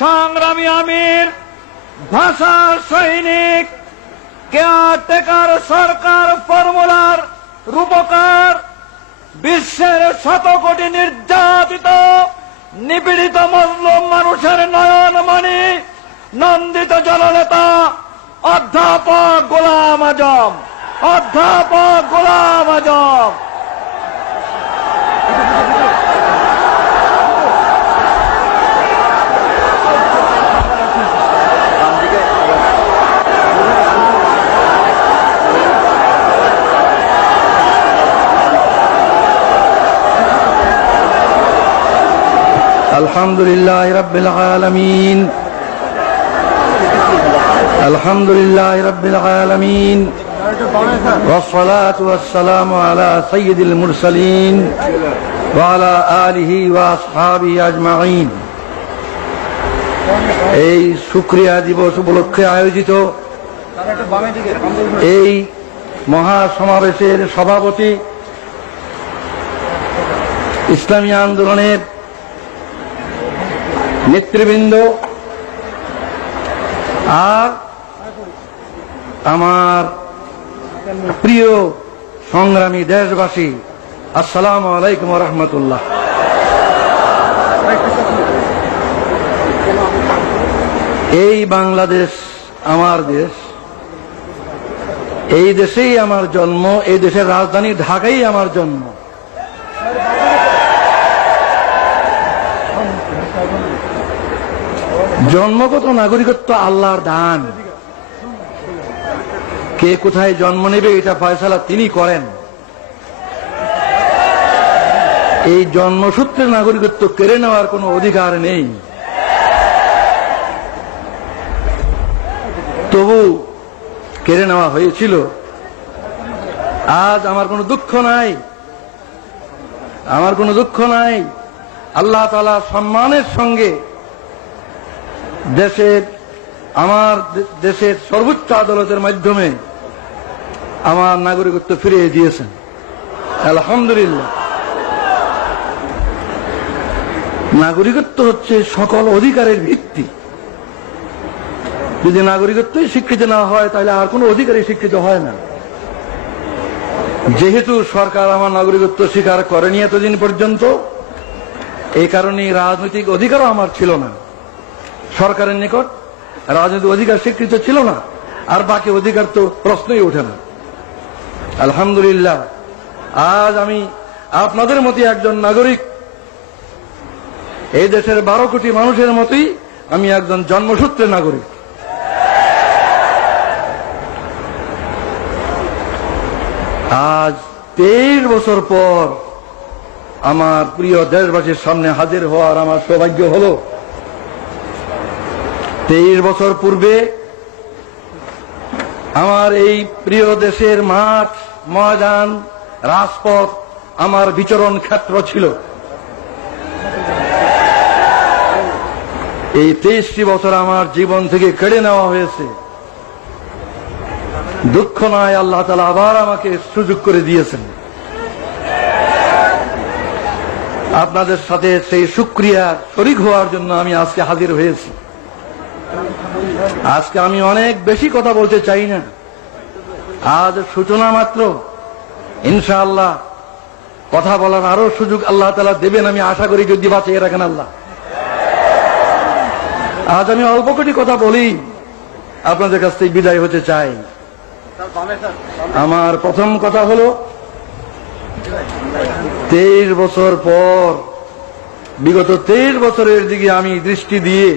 সংগ্রামী আমির, ভাষা সৈনিক, কেয়ারটেকার সরকার ফর্মুলার রূপকার, বিশ্বের শত কোটি নির্যাতিত নিপীড়িত মজলুম মানুষের নয়নমণি, নন্দিত জননেতা অধ্যাপক গোলাম আজম, অধ্যাপক গোলাম আজম। আলহামদুলিল্লাহ রাব্বিল আলামিন, আলহামদুলিল্লাহ রাব্বিল আলামিন, ওয়াসসালাতু ওয়াসসালামু আলা সাইয়্যিদিল মুরসালিন ওয়া আলা আলিহি ওয়া আসহাবিহি আজমাইন। এই শুকরিয়া দিবস উপলক্ষে আয়োজিত এই মহাসমাবেশের সভাপতি, ইসলামী আন্দোলনের নেতৃবৃন্দ, আর আমার প্রিয় সংগ্রামী দেশবাসী, আসসালামু আলাইকুম ওয়া রাহমাতুল্লাহ। এই বাংলাদেশ আমার দেশ, এই দেশেই আমার জন্ম, এই দেশের রাজধানী ঢাকাই আমার জন্ম। জন্মগত নাগরিকত্ব আল্লাহর দান, কে কোথায় জন্ম নেবে এটা ফয়সালা তিনি করেন। এই জন্মসূত্রে নাগরিকত্ব কেড়ে নেওয়ার কোনো অধিকার নেই। তবু কেড়ে নেওয়া হয়েছিল। আজ আমার কোনো দুঃখ নাই, আমার কোনো দুঃখ নাই। আল্লাহ তাআলা সম্মানের সঙ্গে আমার দেশের সর্বোচ্চ আদালতের মাধ্যমে আমার নাগরিকত্ব ফিরিয়ে দিয়েছেন, আলহামদুলিল্লাহ। নাগরিকত্ব হচ্ছে সকল অধিকারের ভিত্তি। যদি নাগরিকত্বই স্বীকৃত না হয় তাহলে আর কোনো অধিকারই স্বীকৃত হয় না। যেহেতু সরকার আমার নাগরিকত্ব স্বীকার করেনি এতদিন পর্যন্ত, এই কারণে রাজনৈতিক অধিকারও আমার ছিল না। সরকারের নিকট রাজনৈতিক অধিকার স্বীকৃত ছিল না, আর বাকি অধিকার তো প্রশ্নই ওঠে না। আলহামদুলিল্লাহ, আজ আমি আপনাদের মতো একজন নাগরিক, এই দেশের 12 কোটি মানুষের মতোই আমি একজন জন্মসূত্রের নাগরিক। আজ 23 বছর পর আমার প্রিয় দেশবাসীর সামনে হাজির হওয়ার আমার সৌভাগ্য হলো। 23 বছর পূর্বে আমার এই প্রিয় দেশের মাঠ, ময়দান, রাজপথ আমার বিচরণ ক্ষেত্র ছিল। এই 23টি বছর আমার জীবন থেকে কেড়ে নেওয়া হয়েছে। দুঃখ নয়, আল্লাহ তাআলা আবার আমাকে সুযোগ করে দিয়েছেন। আপনাদের সাথে সেই শুকরিয়া শরীক হওয়ার জন্য আমি আজকে হাজির হয়েছি। আজকে আমি অনেক বেশি কথা বলতে চাই না, আজ সূচনা মাত্র। ইনশাআল্লাহ কথা বলার আরো সুযোগ আল্লাহ তাআলা দেবেন, আমি আশা করি, যদি বাঁচিয়ে রাখেন আল্লাহ। আজ আমি অল্প কটি কথা বলি, আপনাদের কাছ থেকে বিদায় হতে চাই। আমার প্রথম কথা হলো, 23 বছর পর, বিগত 23 বছরের দিকে আমি দৃষ্টি দিয়ে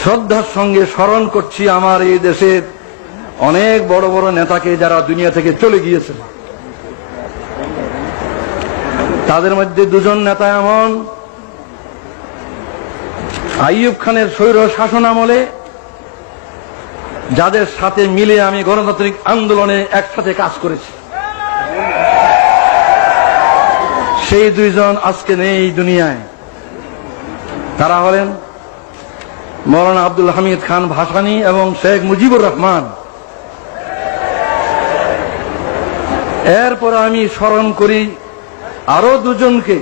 শ্রদ্ধার সঙ্গে স্মরণ করছি আমার এই দেশের অনেক বড় বড় নেতাকে, যারা দুনিয়া থেকে চলে গিয়েছেন। তাদের মধ্যে দুজন নেতা এমন, আইয়ুব খানের স্বৈর শাসন আমলে যাদের সাথে মিলে আমি গণতান্ত্রিক আন্দোলনে একসাথে কাজ করেছি, সেই দুইজন আজকে নেই দুনিয়ায়। তারা হলেন মৌলানা আব্দুল হামিদ খান ভাসানী এবং শেখ মুজিবুর রহমান। এরপর আমি স্মরণ করি আরো দুজনকে,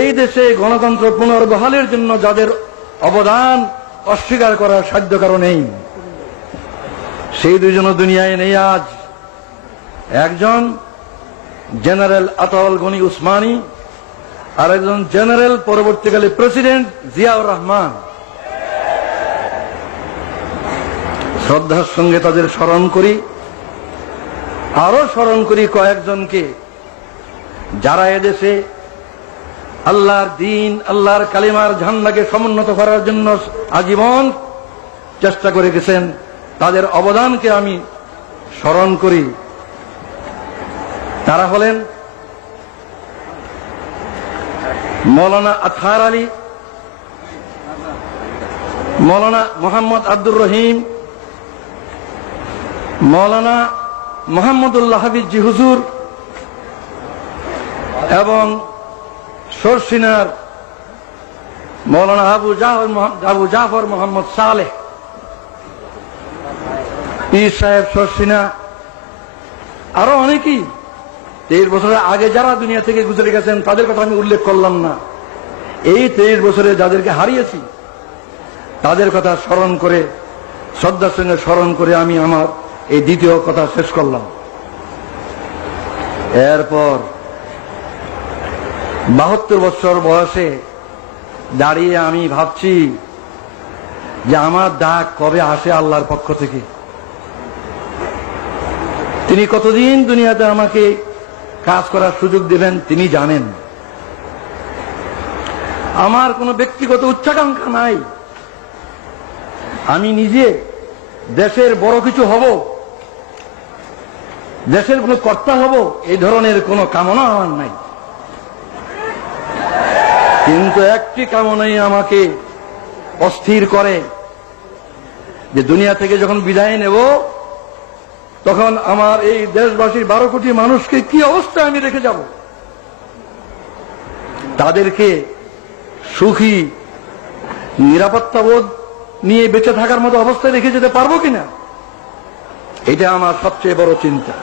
এই দেশে গণতন্ত্র পুনর্বহালের জন্য যাদের অবদান অস্বীকার করার সাধ্য কারণ নেই, সেই দুইজনও দুনিয়ায় নেই আজ। একজন জেনারেল আতাউল গনি উসমানী, আর একজন জেনারেল পরবর্তীকালে প্রেসিডেন্ট জিয়াউর রহমান। শ্রদ্ধার সঙ্গে তাদের স্মরণ করি। আরো স্মরণ করি কয়েকজনকে যারা এদেশে আল্লাহর দিন, আল্লাহর কালিমার ঝান্ডাকে সমুন্নত করার জন্য আজীবন চেষ্টা করে গেছেন। তাদের অবদানকে আমি স্মরণ করি। তারা হলেন মৌলানা আতহার আলী, মৌলানা মোহাম্মদ আব্দুর রহিম, মৌলানা মোহাম্মদুল্লাহ হাফিজি হুজুর এবং সরসিনার মৌলানা আবু জাফর মোহাম্মদ সালেহ, পীর সাহেব সরসিনা, আরো অনেকেই 23 বছরের আগে যারা দুনিয়া থেকে গুজরে গেছেন তাদের কথা আমি উল্লেখ করলাম না। এই 23 বছরে যাদেরকে হারিয়েছি তাদের কথা স্মরণ করে, শ্রদ্ধার সঙ্গে স্মরণ করে আমি আমার এই দ্বিতীয় কথা শেষ করলাম। এরপর 72 বছর বয়সে দাঁড়িয়ে আমি ভাবছি যে আমার ডাক কবে আসে আল্লাহর পক্ষ থেকে। তিনি কতদিন দুনিয়াতে আমাকে কাজ করার সুযোগ দিলেন তিনি জানেন। আমার কোনো ব্যক্তিগত উচ্চাকাঙ্ক্ষা নাই। আমি নিজে দেশের বড় কিছু হব, দেশের কোনো কর্তা হব, এই ধরনের কোনো কামনা আমার নাই। কিন্তু একটি কামনাই আমাকে অস্থির করে যে দুনিয়া থেকে যখন বিদায় নেব তখন আমার এই দেশবাসীর 12 কোটি মানুষকে কি অবস্থায় আমি রেখে যাব। তাদেরকে সুখী নিরাপত্তাবোধ নিয়ে বেঁচে থাকার মতো অবস্থায় রেখে যেতে পারবো কিনা, এটা আমার সবচেয়ে বড় চিন্তা।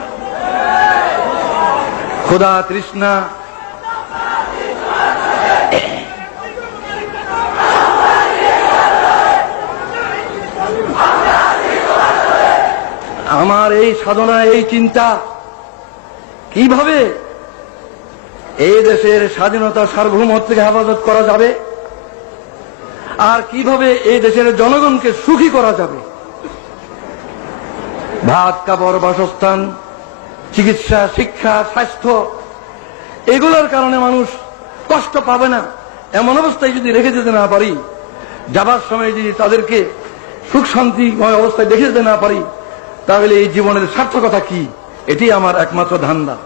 ক্ষুধা তৃষ্ণা আমার এই সাধনা, এই চিন্তা কিভাবে এই দেশের স্বাধীনতা সার্বভৌমত্বকে হেফাজত করা যাবে আর কিভাবে এই দেশের জনগণকে সুখী করা যাবে। ভাত, কাপড়, বাসস্থান, চিকিৎসা, শিক্ষা, স্বাস্থ্য এগুলোর কারণে মানুষ কষ্ট পাবে না এমন অবস্থায় যদি রেখে যেতে না পারি, যাবার সময় যদি তাদেরকে সুখ শান্তিময় অবস্থায় দেখে যেতে না পারি, তাহলে এই জীবনের সার্থকতা কি? এটি আমার একমাত্র ধান্দা।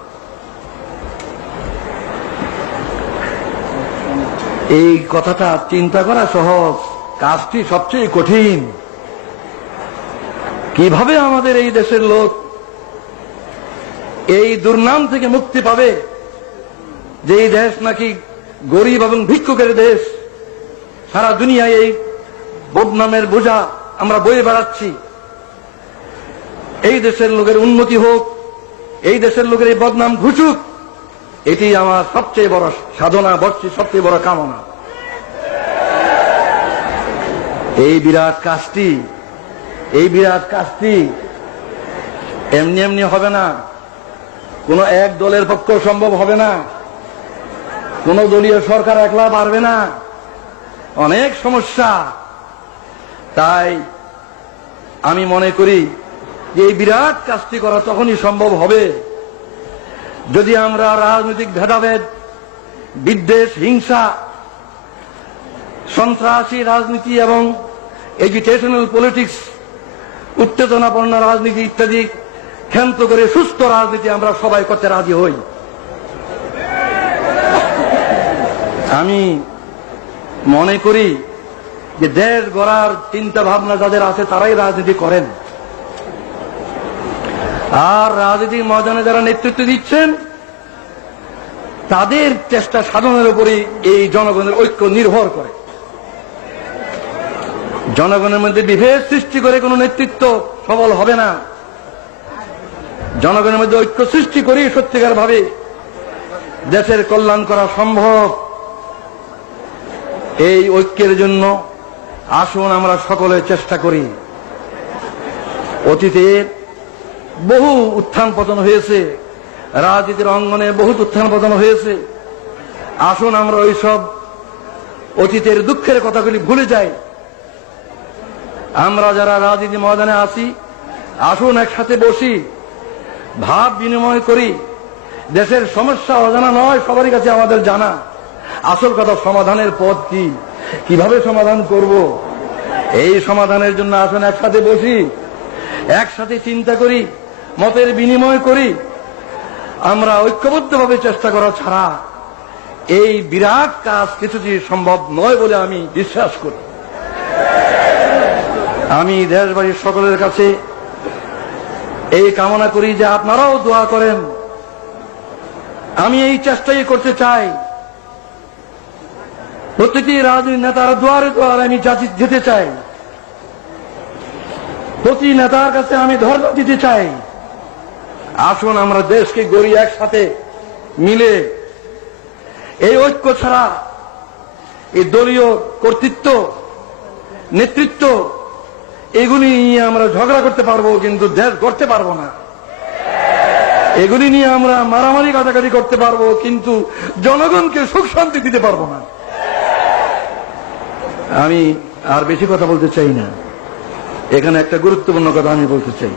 এই কথাটা চিন্তা করা সহজ, কাজটি সবচেয়ে কঠিন। কিভাবে আমাদের এই দেশের লোক এই দুর্নাম থেকে মুক্তি পাবে যে এই দেশ নাকি গরিব এবং ভিক্ষুকের দেশ, সারা দুনিয়ায় এই বদনামের বোঝা আমরা বয়ে বেড়াচ্ছি। এই দেশের লোকের উন্নতি হোক, এই দেশের লোকের এই বদনাম ঘুচুক, এটি আমার সবচেয়ে বড় সাধনা, সবচেয়ে বড় কামনা। এই বিরাট কাজটি এমনি এমনি হবে না, কোন এক দলের পক্ষে সম্ভব হবে না, কোন দলীয় সরকার একলা পারবে না, অনেক সমস্যা। তাই আমি মনে করি যে এই বিরাট কাজটি করা তখনই সম্ভব হবে যদি আমরা রাজনৈতিক ভেদাভেদ, বিদ্বেষ, হিংসা, সন্ত্রাসী রাজনীতি এবং এজিটেশনাল পলিটিক্স, উত্তেজনাপূর্ণ রাজনীতি ইত্যাদি ক্ষান্ত করে সুস্থ রাজনীতি আমরা সবাই করতে রাজি হই। আমি মনে করি যে দেশ গড়ার চিন্তা ভাবনা যাদের আছে তারাই রাজনীতি করেন, আর রাজনীতির ময়দানে যারা নেতৃত্ব দিচ্ছেন তাদের চেষ্টা সাধনের উপরই এই জনগণের ঐক্য নির্ভর করে। জনগণের মধ্যে বিভেদ সৃষ্টি করে কোন নেতৃত্ব সফল হবে না। জনগণের মধ্যে ঐক্য সৃষ্টি করেই সত্যিকার ভাবে দেশের কল্যাণ করা সম্ভব। এই ঐক্যের জন্য আসুন আমরা সকলে চেষ্টা করি। অতীতের বহু উত্থান পতন হয়েছে, রাজনীতির অঙ্গনে বহুত উত্থান পতন হয়েছে। আসুন আমরা ওইসব অতীতের দুঃখের কথাগুলি ভুলে যাই। আমরা যারা রাজনীতি ময়দানে আছি, আসুন একসাথে বসি, ভাব বিনিময় করি। দেশের সমস্যা অজানা নয়, সবারই কাছে আমাদের জানা। আসল কথা সমাধানের পথ কি, কিভাবে সমাধান করব, এই সমাধানের জন্য আসুন একসাথে বসি, একসাথে চিন্তা করি, মতের বিনিময় করি। আমরা ঐক্যবদ্ধভাবে চেষ্টা করা ছাড়া এই বিরাট কাজ কিছুটি সম্ভব নয় বলে আমি বিশ্বাস করি। আমি দেশবাসীর সকলের কাছে এই কামনা করি যে আপনারাও দোয়া করেন। আমি এই চেষ্টাই করতে চাই, প্রতিটি রাজনৈতিক নেতার দুয়ারে দুয়ারে আমি যেতে চাই, প্রতি নেতার কাছে আমি ধর্ম দিতে চাই। আসুন আমরা দেশকে গড়ি একসাথে মিলে। এই ঐক্য ছাড়া এই দলীয় কর্তৃত্ব, নেতৃত্ব, এগুলি নিয়ে আমরা ঝগড়া করতে পারবো, কিন্তু দেশ গড়তে পারবো না। এগুলি নিয়ে আমরা মারামারি কাটাকাটি করতে পারবো, কিন্তু জনগণকে সুখ শান্তি দিতে পারবো না। আমি আর বেশি কথা বলতে চাই না। এখানে একটা গুরুত্বপূর্ণ কথা আমি বলতে চাই,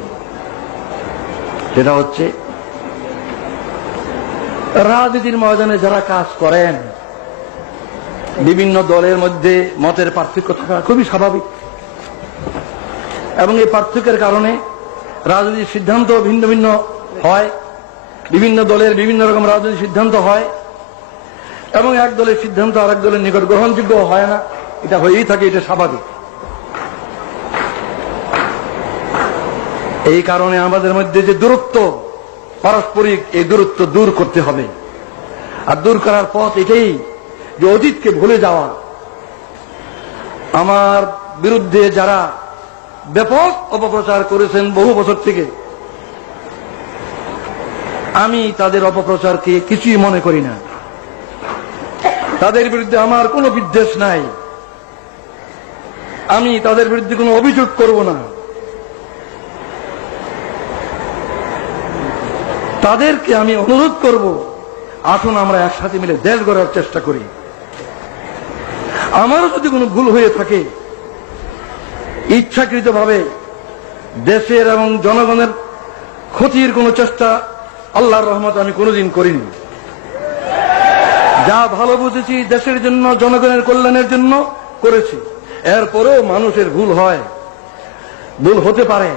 সেটা হচ্ছে রাজনীতির ময়দানে যারা কাজ করেন, বিভিন্ন দলের মধ্যে মতের পার্থক্য থাকা খুবই স্বাভাবিক, এবং এই পার্থক্যের কারণে রাজনৈতিক সিদ্ধান্ত ভিন্ন ভিন্ন হয়। বিভিন্ন দলের বিভিন্ন রকম রাজনৈতিক সিদ্ধান্ত হয়, এবং এক দলের সিদ্ধান্ত আরেক দলের নিকট গ্রহণযোগ্য হয় না। এটা হয়েই থাকে, এটা স্বাভাবিক। এই কারণে আমাদের মধ্যে যে দূরত্ব পারস্পরিক, এই দূরত্ব দূর করতে হবে। আর দূর করার পথ এটাই যে অতীতকে ভুলে যাওয়া। আমার বিরুদ্ধে যারা ব্যাপক অপপ্রচার করেছেন বহু বছর থেকে, আমি তাদের অপপ্রচারকে কিছুই মনে করি না। তাদের বিরুদ্ধে আমার কোনো বিদ্বেষ নাই, আমি তাদের বিরুদ্ধে কোনো অভিযোগ করব না। তাদেরকে আমি অনুরোধ করব, আসুন আমরা একসাথে মিলে দেশ গড়ার চেষ্টা করি। আমারও যদি কোনো ভুল হয়ে থাকে, ইচ্ছাকৃতভাবে দেশের এবং জনগণের ক্ষতির কোনো চেষ্টা আল্লাহর রহমত আমি কোনোদিন করিনি। যা ভালো বুঝেছি দেশের জন্য, জনগণের কল্যাণের জন্য করেছি। এরপরেও মানুষের ভুল হয়, ভুল হতে পারে।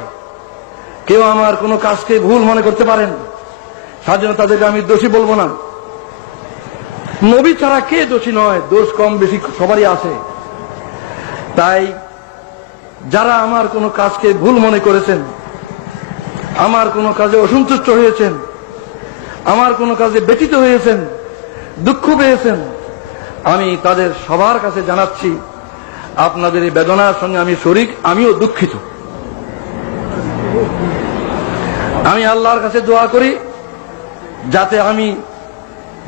কেউ আমার কোনো কাজকে ভুল মনে করতে পারেন, সাধারণত তাদেরকে আমি দোষী বলবো না। নবী ছাড়া কে দোষী নয়, দোষ কম বেশি সবারই আছে। তাই যারা আমার কোনো কাজকে ভুল মনে করেছেন, আমার কোনো কাজে অসন্তুষ্ট হয়েছেন, আমার কোনো কাজে ব্যথিত হয়েছেন, দুঃখ পেয়েছেন, আমি তাদের সবার কাছে জানাচ্ছি, আপনাদের এই বেদনার সঙ্গে আমি শরিক, আমিও দুঃখিত। আমি আল্লাহর কাছে দোয়া করি যাতে আমি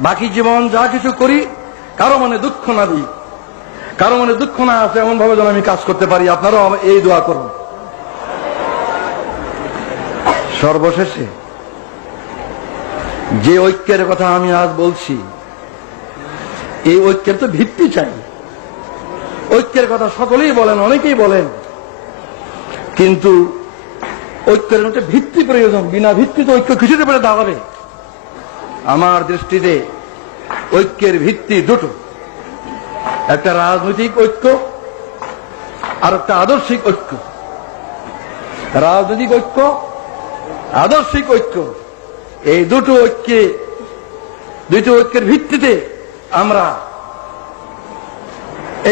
বাকি জীবন যা কিছু করি কারো মনে দুঃখ না দিই, কারো মনে দুঃখ না আসে এমন ভাবে যেন আমি কাজ করতে পারি। আপনারাও এই দোয়া করুন। সর্বশেষে যে ঐক্যের কথা আমি আজ বলছি, এই ঐক্যের তো ভিত্তি চাই। ঐক্যের কথা সকলেই বলেন, অনেকেই বলেন, কিন্তু ঐক্যের মধ্যে ভিত্তি প্রয়োজন। বিনা ভিত্তিতে ঐক্য কিছুতে পেরে দাঁড়াবে। আমার দৃষ্টিতে ঐক্যের ভিত্তি দুটো, একটা রাজনৈতিক ঐক্য আর একটা আদর্শিক ঐক্য। রাজনৈতিক ঐক্য, আদর্শিক ঐক্য, এই দুটো ঐক্যের ভিত্তিতে আমরা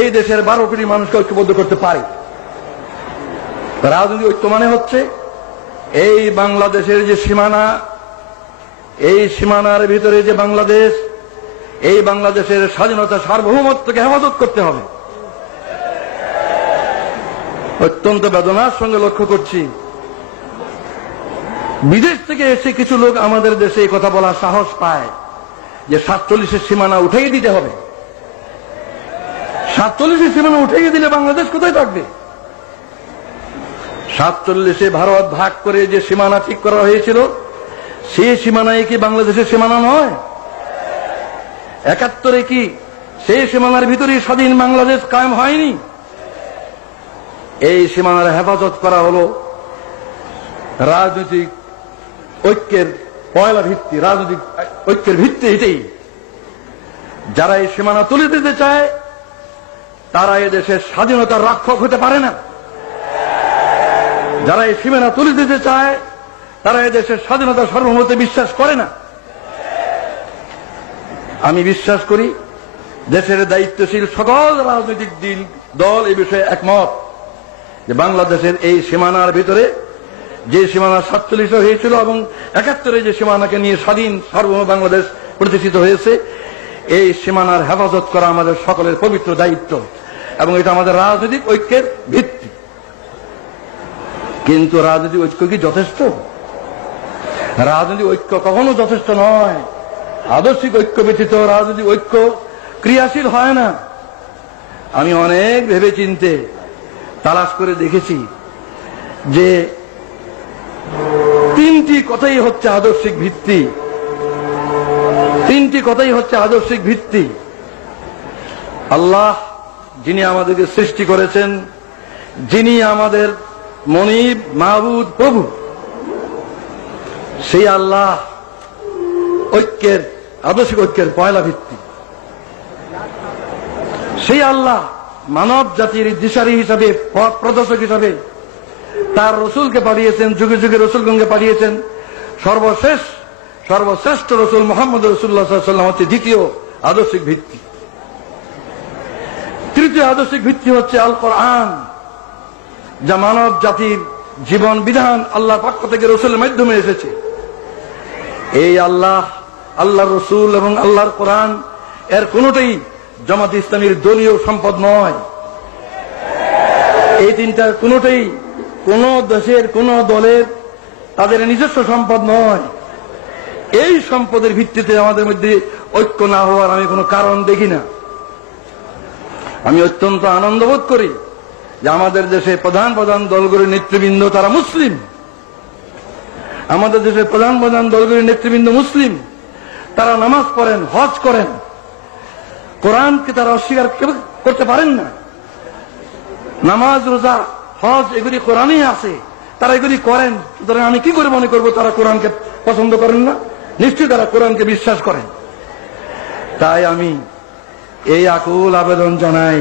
এই দেশের 12 কোটি মানুষকে ঐক্যবদ্ধ করতে পারি। রাজনৈতিক ঐক্য মানে হচ্ছে এই বাংলাদেশের যে সীমানা, এই সীমানার ভিতরে যে বাংলাদেশ, এই বাংলাদেশের স্বাধীনতা সার্বভৌমত্বকে হেফাজত করতে হবে। অত্যন্ত বেদনার সঙ্গে লক্ষ্য করছি, বিদেশ থেকে এসে কিছু লোক আমাদের দেশে এই কথা বলার সাহস পায় যে 47-এর সীমানা উঠাই দিতে হবে। 47 সীমানা উঠে দিলে বাংলাদেশ কোথায় থাকবে? 47 ভারত ভাগ করে যে সীমানা ঠিক করা হয়েছিল, সেই সীমানায় কি বাংলাদেশের সীমানা নয়? 71 কি সেই সীমানার ভিতরেই স্বাধীন বাংলাদেশ কায়েম হয়নি? এই সীমানার হেফাজত করা হলো রাজনৈতিক ঐক্যের পয়লা ভিত্তি, রাজনৈতিক ঐক্যের ভিত্তি এটাই। যারা এই সীমানা তুলে দিতে চায় তারা এদেশের স্বাধীনতার রক্ষক হতে পারে না। যারা এই সীমানা তুলে দিতে চায় তারা এদেশের স্বাধীনতার সার্বভৌমত্বে বিশ্বাস করে না। আমি বিশ্বাস করি দেশের দায়িত্বশীল সকল রাজনৈতিক দল এই বিষয়ে একমত যে বাংলাদেশের এই সীমানার ভিতরে যে সীমানা 47 হয়েছিল এবং 71 যে সীমানাকে নিয়ে স্বাধীন সার্বভৌম বাংলাদেশ প্রতিষ্ঠিত হয়েছে, এই সীমানার হেফাজত করা আমাদের সকলের পবিত্র দায়িত্ব এবং এটা আমাদের রাজনৈতিক ঐক্যের ভিত্তি। কিন্তু রাজনৈতিক ঐক্য কি যথেষ্ট? রাজনৈতিক ঐক্য কখনো যথেষ্ট নয়। আদর্শিক ঐক্য ব্যতীত রাজনৈতিক ঐক্য ক্রিয়াশীল হয় না। আমি অনেক ভেবে চিন্তে তালাশ করে দেখেছি যে 3টি কথাই হচ্ছে আদর্শিক ভিত্তি। 3টি কথাই হচ্ছে আদর্শিক ভিত্তি। আল্লাহ যিনি আমাদেরকে সৃষ্টি করেছেন, যিনি আমাদের মনিব, মাহবুদ, প্রভু, সেই আল্লাহ ঐক্যের, আদর্শিক ঐক্যের পয়লা ভিত্তি। সেই আল্লাহ মানব জাতির দিশারি হিসাবে, পথ প্রদর্শক হিসাবে তার রসুলকে পাঠিয়েছেন, যুগে যুগে রসুলগণকে পাঠিয়েছেন। সর্বশ্রেষ্ঠ রসুল মুহাম্মদ রাসূলুল্লাহ সাল্লাল্লাহু আলাইহি ওয়াসাল্লাম হচ্ছে দ্বিতীয় আদর্শিক ভিত্তি। তৃতীয় আদর্শিক ভিত্তি হচ্ছে আল কোরআন, যা মানব জাতির জীবন বিধান আল্লাহর পক্ষ থেকে রসুলের মাধ্যমে এসেছে। এই আল্লাহ, আল্লাহর রসুল এবং আল্লাহর কোরআন এর কোনটাই জামাত ইসলামীর দলীয় সম্পদ নয়। এই তিনটার কোনটাই কোন দেশের কোন দলের তাদের নিজস্ব সম্পদ নয়। এই সম্পদের ভিত্তিতে আমাদের মধ্যে ঐক্য না হওয়ার আমি কোনো কারণ দেখি না। আমি অত্যন্ত আনন্দ বোধ করি যে আমাদের দেশে প্রধান প্রধান দলগুলির নেতৃবৃন্দ তারা মুসলিম। আমাদের দেশের প্রধান প্রধান দলগুলির নেতৃবৃন্দ মুসলিম। তারা নামাজ পড়েন, হজ করেন, কোরআনকে তারা অস্বীকার করতে পারেন না। নামাজ, রোজা, হজ এগুলি কোরআনেই আছে, তারা এগুলি করেন। সুতরাং আমি কি করে মনে করবো তারা কোরআনকে পছন্দ করেন না? নিশ্চয়ই তারা কোরআনকে বিশ্বাস করেন। তাই আমি এই আকুল আবেদন জানাই,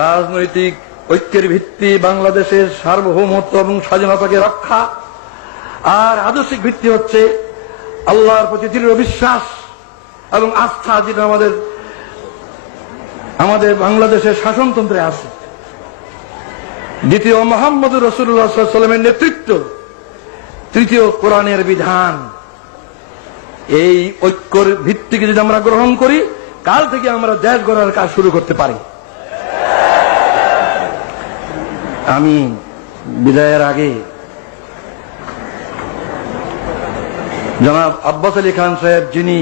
রাজনৈতিক ঐক্যের ভিত্তি বাংলাদেশের সার্বভৌমত্ব এবং স্বাধীনতাকে রক্ষা, আর আদর্শিক ভিত্তি হচ্ছে আল্লাহর প্রতি দৃঢ় বিশ্বাস এবং আস্থা, যেটা আমাদের বাংলাদেশের শাসনতন্ত্রে আছে। দ্বিতীয় মুহাম্মদ রাসূলুল্লাহ সাল্লাল্লাহু আলাইহি ওয়াসাল্লামের নেতৃত্ব, তৃতীয় কোরআনের বিধান। এই ঐক্যের ভিত্তিকে যদি আমরা গ্রহণ করি, কাল থেকে আমরা দেশ গড়ার কাজ শুরু করতে পারি। আমি বিদায়ের আগে জনাব আব্বাস আলী খান সাহেব, যিনি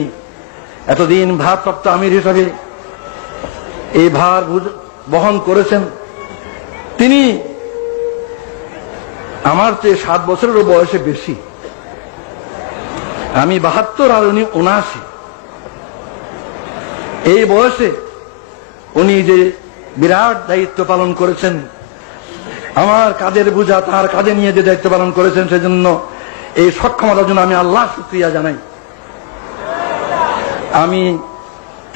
এতদিন ভারপ্রাপ্ত আমির হিসাবে এই ভার বহন করেছেন, তিনি আমার চেয়ে 7 বছরেরও বয়সে বেশি। আমি 72 আর উনি 79। এই বয়সে উনি যে বিরাট দায়িত্ব পালন করেছেন, আমার কাঁধের বোঝা তার কাঁধে নিয়ে যে দায়িত্ব পালন করেছেন, সেজন্য এই সক্ষমতার জন্য আমি আল্লাহর শুকরিয়া জানাই। আমি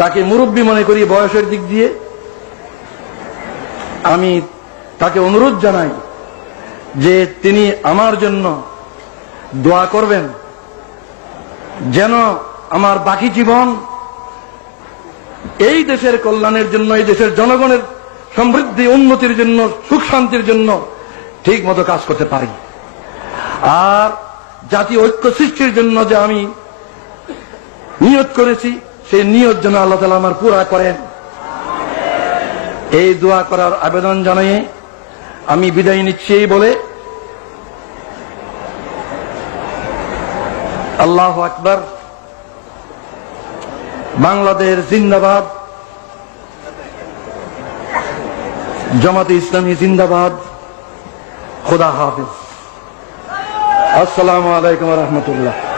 তাকে মুরব্বী মনে করি বয়সের দিক দিয়ে। আমি তাকে অনুরোধ জানাই যে তিনি আমার জন্য দোয়া করবেন, যেন আমার বাকি জীবন এই দেশের কল্যাণের জন্য, এই দেশের জনগণের সমৃদ্ধি উন্নতির জন্য, সুখ শান্তির জন্য ঠিক মতো কাজ করতে পারি। আর জাতীয় ঐক্য সৃষ্টির জন্য যে আমি নিয়ত করেছি, সেই নিয়ত যেন আল্লাহ তাআলা আমার পুরা করেন। এই দোয়া করার আবেদন জানিয়ে আমি বিদায় নিচ্ছি এই বলে, আল্লাহু আকবার, বাংলাদেশ জিন্দাবাদ, জামাতে ইসলামী জিন্দাবাদ। খোদা হাফেজ। আসসালামু আলাইকুম ওয়া রাহমাতুল্লাহ।